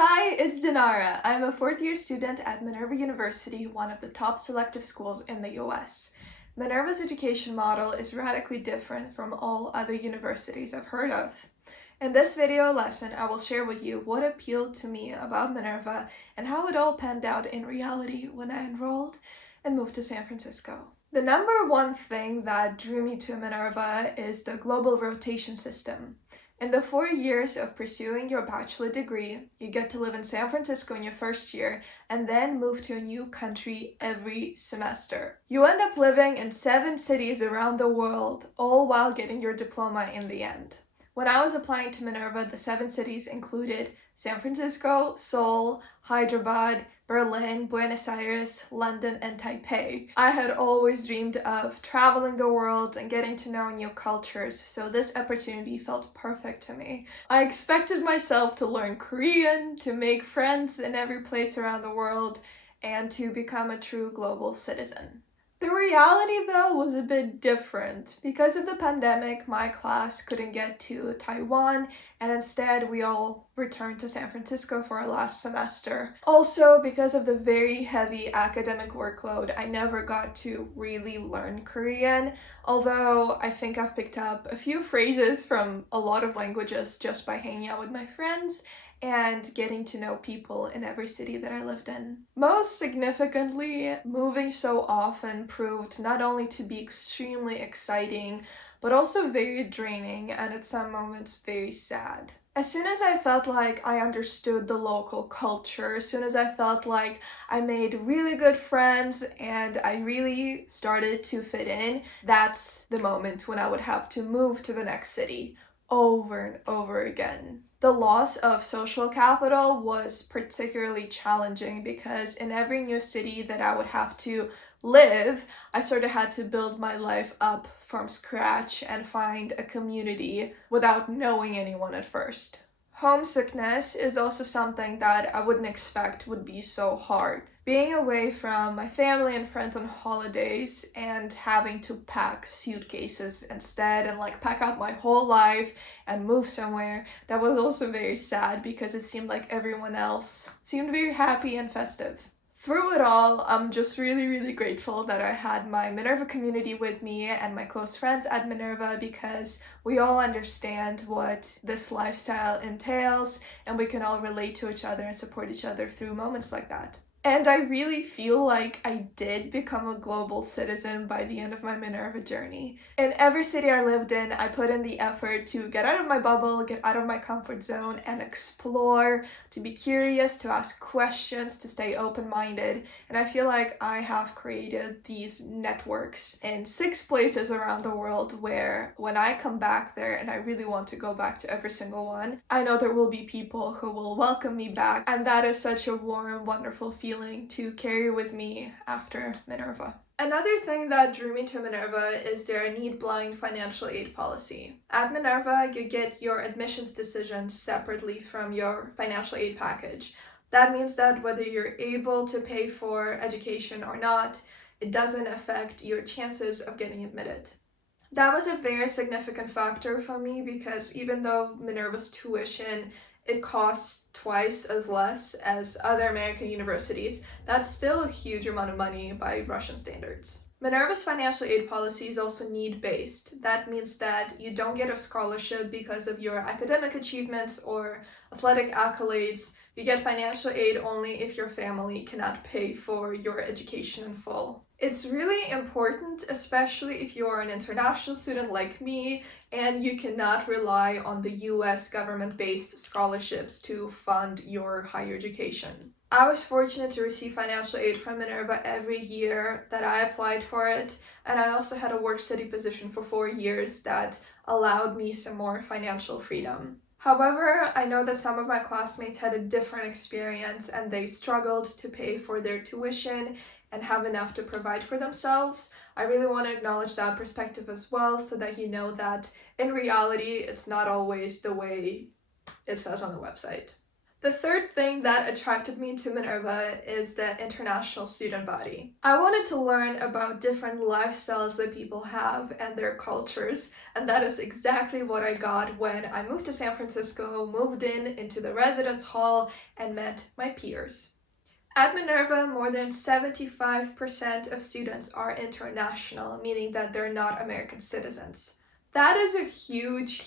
Hi, it's Dinara. I'm a fourth-year student at Minerva University, one of the top selective schools in the US. Minerva's education model is radically different from all other universities I've heard of. In this video lesson, I will share with you what appealed to me about Minerva and how it all panned out in reality when I enrolled and moved to San Francisco. The number one thing that drew me to Minerva is the global rotation system. In the 4 years of pursuing your bachelor degree, you get to live in San Francisco in your first year and then move to a new country every semester. You end up living in 7 cities around the world, all while getting your diploma in the end. When I was applying to Minerva, the 7 cities included San Francisco, Seoul, Hyderabad, Berlin, Buenos Aires, London, and Taipei. I had always dreamed of traveling the world and getting to know new cultures, so this opportunity felt perfect to me. I expected myself to learn Korean, to make friends in every place around the world, and to become a true global citizen. The reality, though, was a bit different. Because of the pandemic, my class couldn't get to Taiwan, and instead we all returned to San Francisco for our last semester. Also, because of the very heavy academic workload, I never got to really learn Korean, although I think I've picked up a few phrases from a lot of languages just by hanging out with my friends and getting to know people in every city that I lived in. Most significantly, moving so often proved not only to be extremely exciting, but also very draining and at some moments very sad. As soon as I felt like I understood the local culture, as soon as I felt like I made really good friends and I really started to fit in, that's the moment when I would have to move to the next city over and over again. The loss of social capital was particularly challenging because in every new city that I would have to live, I sort of had to build my life up from scratch and find a community without knowing anyone at first. Homesickness is also something that I wouldn't expect would be so hard. Being away from my family and friends on holidays and having to pack suitcases instead and pack up my whole life and move somewhere, that was also very sad because it seemed like everyone else seemed very happy and festive. Through it all, I'm just really grateful that I had my Minerva community with me and my close friends at Minerva because we all understand what this lifestyle entails and we can all relate to each other and support each other through moments like that. And I really feel like I did become a global citizen by the end of my Minerva journey. In every city I lived in, I put in the effort to get out of my bubble, get out of my comfort zone, and explore, to be curious, to ask questions, to stay open-minded. And I feel like I have created these networks in 6 places around the world where when I come back there, and I really want to go back to every single one, I know there will be people who will welcome me back. And that is such a warm, wonderful feeling to carry with me after Minerva. Another thing that drew me to Minerva is their need-blind financial aid policy. At Minerva, you get your admissions decision separately from your financial aid package. That means that whether you're able to pay for education or not, it doesn't affect your chances of getting admitted. That was a very significant factor for me because even though Minerva's tuition it costs twice as less as other American universities, that's still a huge amount of money by Russian standards. Minerva's financial aid policy is also need-based. That means that you don't get a scholarship because of your academic achievements or athletic accolades. You get financial aid only if your family cannot pay for your education in full. It's really important, especially if you're an international student like me and you cannot rely on the US government-based scholarships to fund your higher education. I was fortunate to receive financial aid from Minerva every year that I applied for it, and I also had a work-study position for 4 years that allowed me some more financial freedom. However, I know that some of my classmates had a different experience and they struggled to pay for their tuition and have enough to provide for themselves. I really want to acknowledge that perspective as well so that you know that in reality, it's not always the way it says on the website. The third thing that attracted me to Minerva is the international student body. I wanted to learn about different lifestyles that people have and their cultures, and that is exactly what I got when I moved to San Francisco, moved into the residence hall, and met my peers. At Minerva, more than 75% of students are international, meaning that they're not American citizens. That is a huge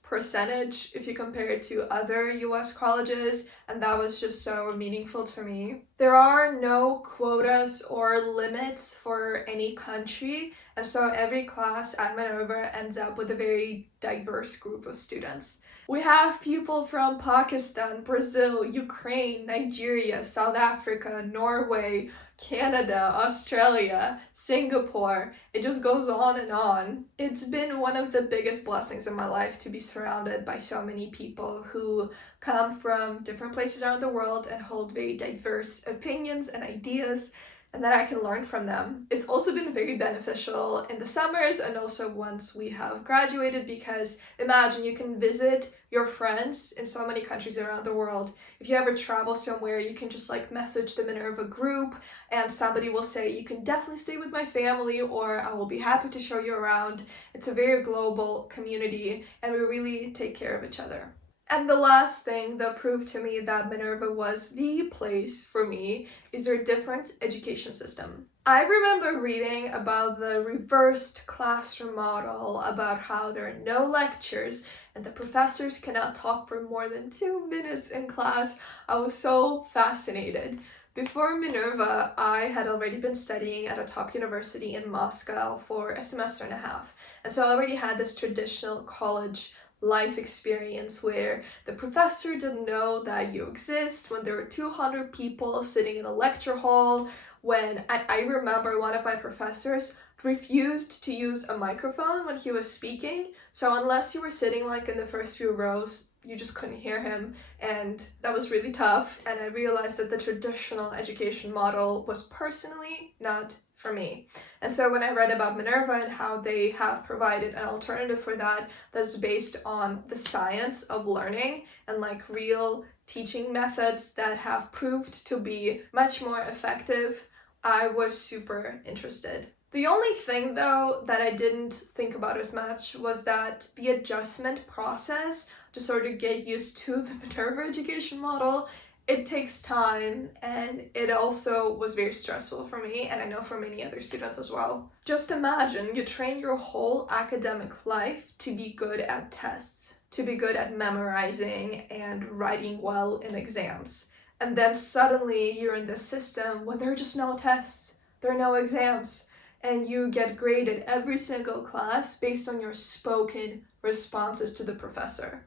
percentage if you compare it to other US colleges, and that was just so meaningful to me. There are no quotas or limits for any country, and so every class at Minerva ends up with a very diverse group of students. We have people from Pakistan, Brazil, Ukraine, Nigeria, South Africa, Norway, Canada, Australia, Singapore. It just goes on and on. It's been one of the biggest blessings in my life to be surrounded by so many people who come from different places around the world and hold very diverse opinions and ideas, and that I can learn from them. It's also been very beneficial in the summers and also once we have graduated, because imagine you can visit your friends in so many countries around the world. If you ever travel somewhere, you can just message the Minerva group and somebody will say, you can definitely stay with my family, or I will be happy to show you around. It's a very global community and we really take care of each other. And the last thing that proved to me that Minerva was the place for me is their different education system. I remember reading about the reversed classroom model, about how there are no lectures and the professors cannot talk for more than 2 minutes in class. I was so fascinated. Before Minerva, I had already been studying at a top university in Moscow for a semester and a half. And so I already had this traditional college life experience where the professor didn't know that you exist, when there were 200 people sitting in a lecture hall, when I remember one of my professors refused to use a microphone when he was speaking, so unless you were sitting in the first few rows, you just couldn't hear him, and that was really tough. And I realized that the traditional education model was personally not for me. And so when I read about Minerva and how they have provided an alternative for that that's based on the science of learning and real teaching methods that have proved to be much more effective, I was super interested. The only thing though that I didn't think about as much was that the adjustment process to sort of get used to the Minerva education model, it takes time, and it also was very stressful for me, and I know for many other students as well. Just imagine you train your whole academic life to be good at tests, to be good at memorizing and writing well in exams. And then suddenly you're in this system when there are just no tests, there are no exams, and you get graded every single class based on your spoken responses to the professor.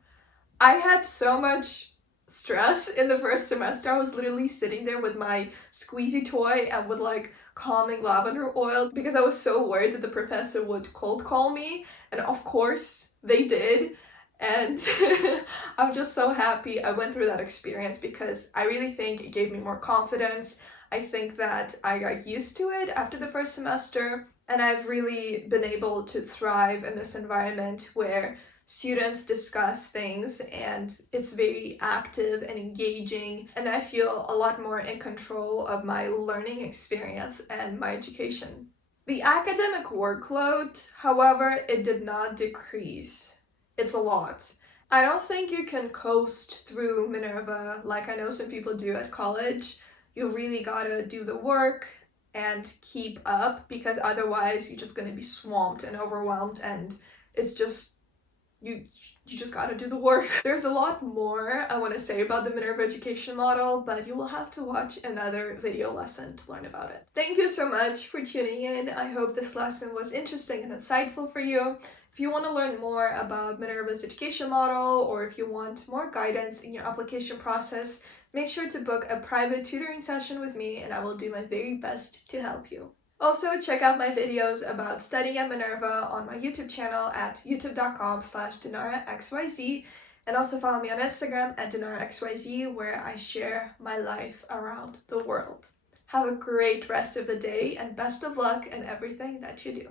I had so much stress in the first semester. I was literally sitting there with my squeezy toy and with calming lavender oil because I was so worried that the professor would cold call me, and of course they did. And I'm just so happy I went through that experience because I really think it gave me more confidence. I think that I got used to it after the first semester, and I've really been able to thrive in this environment where students discuss things and it's very active and engaging, and I feel a lot more in control of my learning experience and my education. The academic workload, however, it did not decrease. It's a lot. I don't think you can coast through Minerva like I know some people do at college. You really gotta do the work and keep up, because otherwise you're just gonna be swamped and overwhelmed, and it's just you just gotta do the work. There's a lot more I want to say about the Minerva education model, but you will have to watch another video lesson to learn about it. Thank you so much for tuning in. I hope this lesson was interesting and insightful for you. If you want to learn more about Minerva's education model, or if you want more guidance in your application process, make sure to book a private tutoring session with me and I will do my very best to help you. Also, check out my videos about studying at Minerva on my YouTube channel at youtube.com/DinaraXYZ, and also follow me on Instagram at DinaraXYZ, where I share my life around the world. Have a great rest of the day and best of luck in everything that you do.